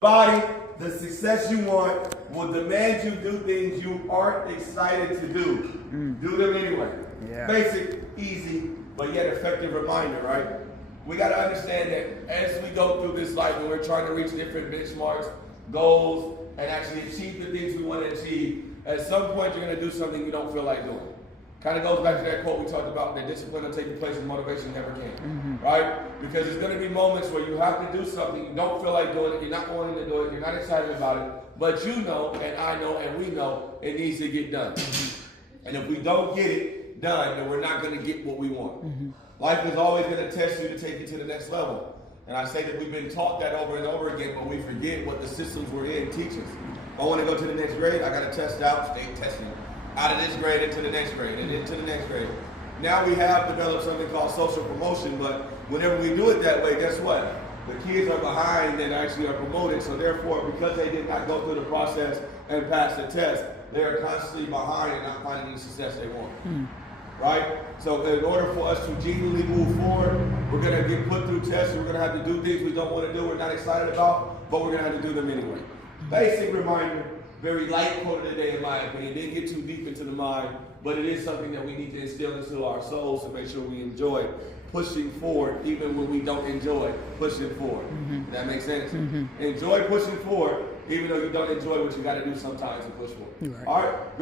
Body, the success you want will demand you do things you aren't excited to do. Do them anyway. Yeah. Basic, easy, but yet effective reminder, right? We got to understand that as we go through this life and we're trying to reach different benchmarks, goals, and actually achieve the things we want to achieve, at some point you're going to do something you don't feel like doing. Kind of goes back to that quote we talked about, that discipline will take the place of motivation never can, right? Because there's going to be moments where you have to do something, you don't feel like doing it, you're not wanting to do it, you're not excited about it, but you know, and I know, and we know, it needs to get done. And if we don't get it done, then we're not going to get what we want. Life is always going to test you to take you to the next level. And I say that we've been taught that over and over again, but we forget what the systems we're in teach us. If I want to go to the next grade, I got to test out, stay testing. Out of this grade into the next grade, and into the next grade. Now we have developed something called social promotion, but whenever we do it that way, guess what? The kids are behind and actually are promoted, so therefore, because they did not go through the process and pass the test, they are constantly behind and not finding the success they want. Right? So in order for us to genuinely move forward, we're going to get put through tests, we're going to have to do things we don't want to do, we're not excited about, but we're going to have to do them anyway. Basic reminder. Very light quote of the day in my opinion. Didn't get too deep into the mind, but it is something that we need to instill into our souls to make sure we enjoy pushing forward, even when we don't enjoy pushing forward. Does that make sense? Enjoy pushing forward, even though you don't enjoy what you got to do sometimes to push forward. Right. All right.